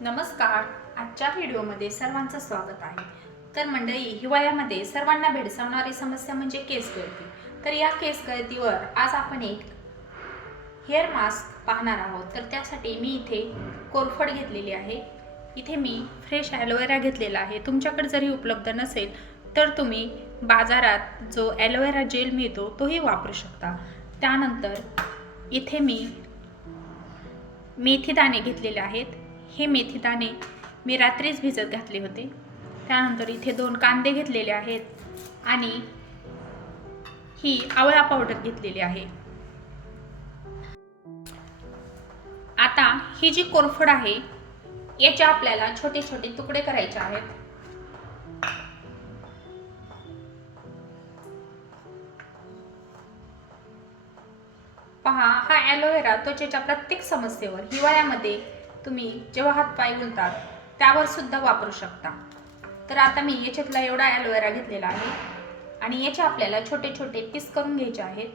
नमस्कार. आजच्या व्हिडिओमध्ये सर्वांचं स्वागत आहे. तर मंडळी हिवाळ्यामध्ये सर्वांना भेडसावणारी समस्या म्हणजे केस गळती. तर या केस गळतीवर आज आपण एक हेअर मास्क पाहणार आहोत. तर त्यासाठी मी इथे कोरफड घेतलेली आहे. इथे मी फ्रेश ॲलोवेरा घेतलेला आहे. तुमच्याकडे जरी उपलब्ध नसेल तर तुम्ही बाजारात जो ॲलोवेरा जेल मिळतो तोही वापरू शकता. त्यानंतर इथे मी मेथीदाणे घेतलेले आहेत. हे मेथी दाणे मी रात्रीच भिजत घातले होते. त्यानंतर इथे दोन कांदे घेतलेले आहेत आणि ही आवळा पावडर घेतलेली आहे. आता ही जी कोरफड आहे याचे आपल्याला छोटे छोटे तुकडे करायचे आहेत. पहा हा ॲलोवेरा त्वचेच्या प्रत्येक समस्येवर हिवाळ्यामध्ये तुम्ही जेव्हा हातपाय गुलतात त्यावर सुद्धा वापरू शकता. तर आता मी याच्यातला एवढा ॲलोवेरा घेतलेला आहे. आणि याचे आपल्याला छोटे छोटे पीस करून घ्यायचे आहेत.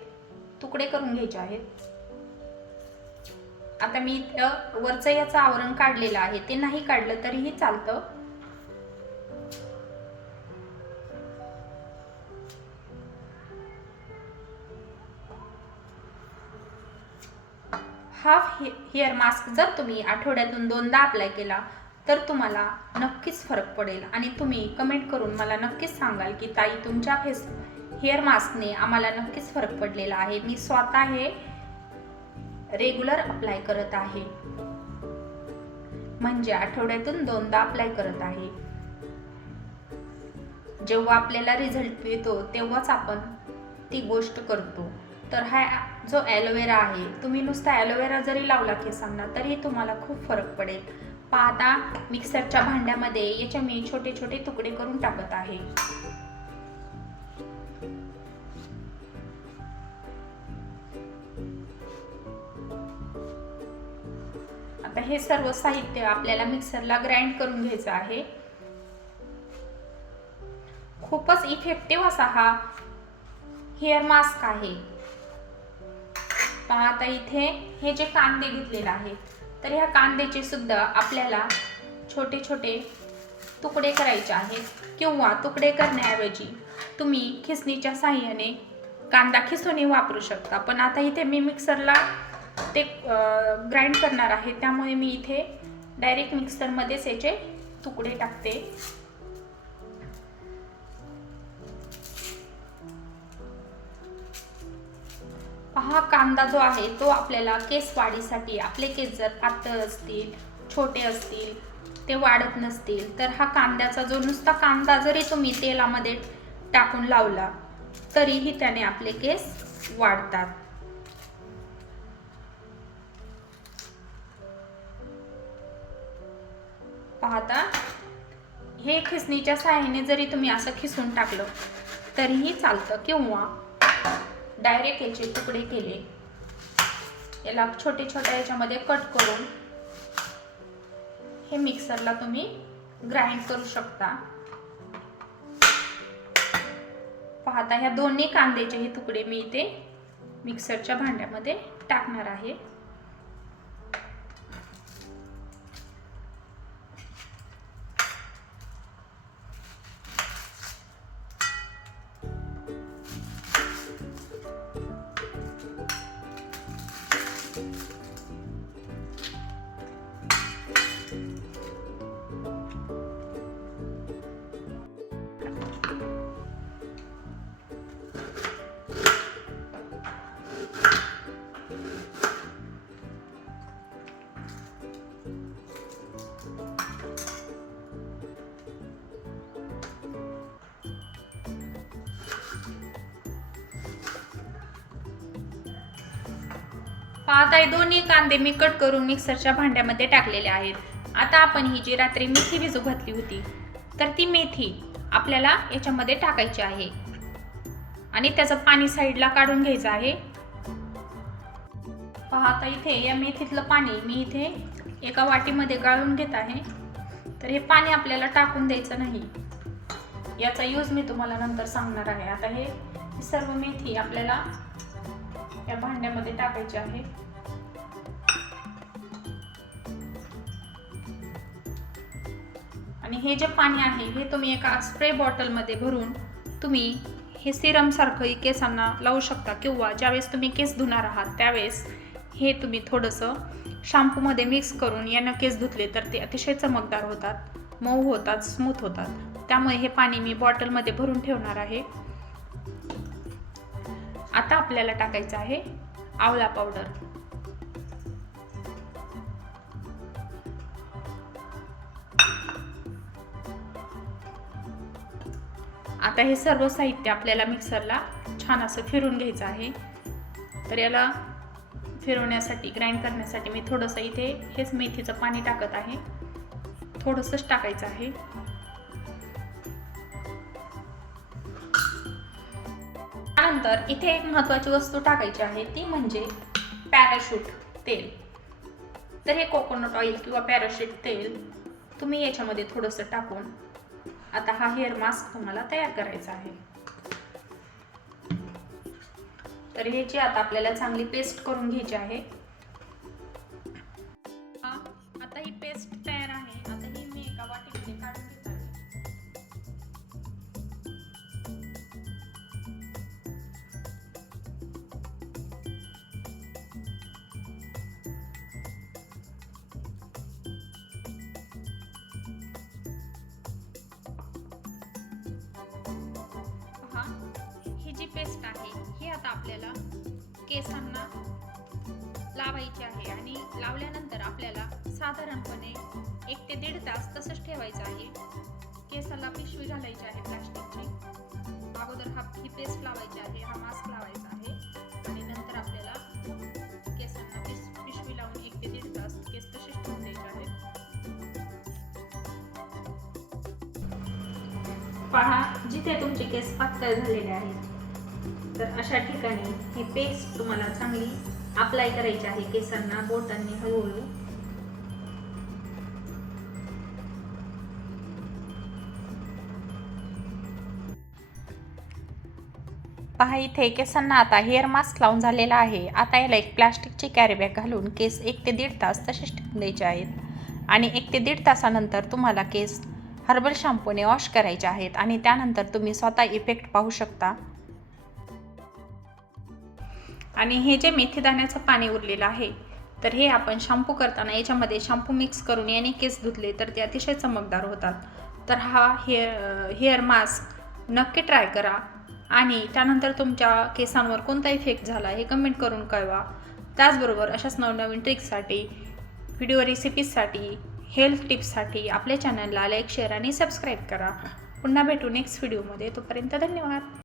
तुकडे करून घ्यायचे आहेत. आता मी इथं वरचं याचं आवरण काढलेलं आहे. ते नाही काढलं तरीही चालतं. हाफ हे हेअर मास्क जर तुम्ही आठवड्यातून दोनदा अप्लाय केला तर तुम्हाला नक्कीच फरक पडेल. आणि तुम्ही कमेंट करून मला नक्कीच सांगाल की ताई तुमच्या फेस हेअर मास्कने आम्हाला नक्कीच फरक पडलेला आहे. मी स्वतः हे रेग्युलर अप्लाय करत आहे. म्हणजे आठवड्यातून दोनदा अप्लाय करत आहे. जेव्हा आपल्याला रिझल्ट येतो तेव्हाच आपण ती गोष्ट करतो. तर हा जो ॲलोवेरा आहे तुम्ही नुसता ॲलोवेरा जरी लावला केसांना तरी तुम्हाला खूप फरक पडेल. पाहता मिक्सरच्या भांड्यामध्ये याचे मी छोटे छोटे तुकडे करून टाकत आहे. आता हे सर्व साहित्य आपल्याला मिक्सरला ग्राइंड करून घ्यायचं आहे. खूपच इफेक्टिव्ह असा हा हेअर मास्क आहे. पहा आता इथे हे जे कांदे घेतलेले आहे तर ह्या कांद्याचे सुद्धा आपल्याला छोटे छोटे तुकडे करायचे आहेत. किंवा तुकडे करण्याऐवजी तुम्ही खिसणीच्या साह्याने कांदा खिसूनही वापरू शकता. पण आता इथे मी मिक्सरला ते ग्राइंड करणार आहे. त्यामुळे मी इथे डायरेक्ट मिक्सरमध्येच याचे तुकडे टाकते. हा कांदा जो आहे तो आपल्याला केस वाढीसाठी आपले केस जर पातळ असतील छोटे असतील ते वाढत नसतील तर हा कांद्याचा जो नुसता कांदा जरी तुम्ही तेलामध्ये टाकून लावला तरीही त्याने आपले केस वाढतात. पाहता? हे खिसणीच्या साह्याने जरी तुम्ही असं खिसून टाकलं तरीही चालतं किंवा डायरेक्ट याचे तुकडे केले. याला छोटे छोट्या याच्यामध्ये कट करून हे मिक्सरला तुम्ही ग्राइंड करू शकता. पाहता ह्या दोन्ही कांद्याचे हे तुकडे मी इथे मिक्सरच्या भांड्यामध्ये टाकणार आहे. पाहत आहे दोन्ही कांदे मी कट करून मिक्सरच्या भांड्यामध्ये टाकलेले आहेत. आता आपण ही जी रात्री मेथी भिजू घातली होती तर ती मेथी आपल्याला याच्यामध्ये टाकायची आहे. आणि त्याचं पाणी साईडला काढून घ्यायचं आहे. पाहता इथे या मेथीतलं पाणी मी इथे एका वाटीमध्ये गाळून घेत आहे. तर हे पाणी आपल्याला टाकून द्यायचं नाही. याचा यूज मी तुम्हाला नंतर सांगणार आहे. आता हे सर्व मेथी आपल्याला या भांड्यामध्ये टाकायचे आहे. आणि हे जे पाणी आहे हे तुम्ही एका स्प्रे बॉटलमध्ये भरून तुम्ही हे सिरमसारखंही केसांना लावू शकता किंवा ज्यावेळेस तुम्ही केस धुणार आहात त्यावेळेस हे तुम्ही थोडंसं शॅम्पूमध्ये मिक्स करून यानं केस धुतले तर ते अतिशय चमकदार होतात मऊ होतात स्मूथ होतात. त्यामुळे हे पाणी मी बॉटलमध्ये भरून ठेवणार आहे. आता आपल्याला टाकायचं आहे आवळा पावडर आता हे सर्व साहित्य आपल्याला मिक्सरला छान असं फिरून घ्यायचं आहे. तर याला फिरवण्यासाठी ग्राइंड करण्यासाठी मी थोडंसं इथे हेच मेथीचं पाणी टाकत आहे. थोडंसंच टाकायचं आहे. त्यानंतर इथे एक महत्त्वाची वस्तू टाकायची आहे ती म्हणजे पॅराशूट तेल. तर हे कोकोनट ऑइल किंवा पॅराशूट तेल तुम्ही याच्यामध्ये थोडंसं टाकून आता हा हेअर मास्क तुम्हाला तयार करायचा आहे. तर ह्याची आता आपल्याला चांगली पेस्ट करून घ्यायची आहे. आपल्याला केसांना लावायचे आहे आणि लावल्यानंतर आपल्याला साधारणपणे एक ते दीड तास तसंच ठेवायचं आहे. केसाला पिशवी घालायची आहे प्लास्टिकची. अगोदर हा ही पेस्ट लावायची आहे हा मास्क लावायचा आहे. आणि नंतर आपल्याला केसांना पिस पिशवी लावून एक ते दीड तास केस तसेच ठेवून द्यायचे आहेत पहा जिथे तुमचे केस पातळ झालेले आहेत. तर अशा ठिकाणी ही पेस्ट तुम्हाला चांगली अप्लाय करायची आहे केसांना बोटांनी हळूहळू. पहा इथे केसांना आता हेअर मास्क लावून झालेला आहे. आता याला एक प्लॅस्टिकची कॅरीबॅग घालून केस एक ते दीड तास तसेच ठेवून द्यायचे आहेत. आणि एक ते दीड तासानंतर तुम्हाला केस हर्बल शॅम्पूने वॉश करायचे आहेत. आणि त्यानंतर तुम्ही स्वतः इफेक्ट पाहू शकता. आणि हे जे मेथीदाण्याचं पाणी उरलेलं आहे तर हे आपण शॅम्पू करताना याच्यामध्ये शॅम्पू मिक्स करून याने केस धुतले तर ते अतिशय चमकदार होतात. तर हा हेअर हेअर मास्क नक्की ट्राय करा आणि त्यानंतर तुमच्या केसांवर कोणता इफेक्ट झाला हे कमेंट करून कळवा. त्याचबरोबर अशाच नवनवीन ट्रिक्ससाठी व्हिडिओ रेसिपीजसाठी हेल्थ टिप्ससाठी आपल्या चॅनलला लाईक शेअर आणि सबस्क्राईब करा. पुन्हा भेटू नेक्स्ट व्हिडिओमध्ये तोपर्यंत धन्यवाद.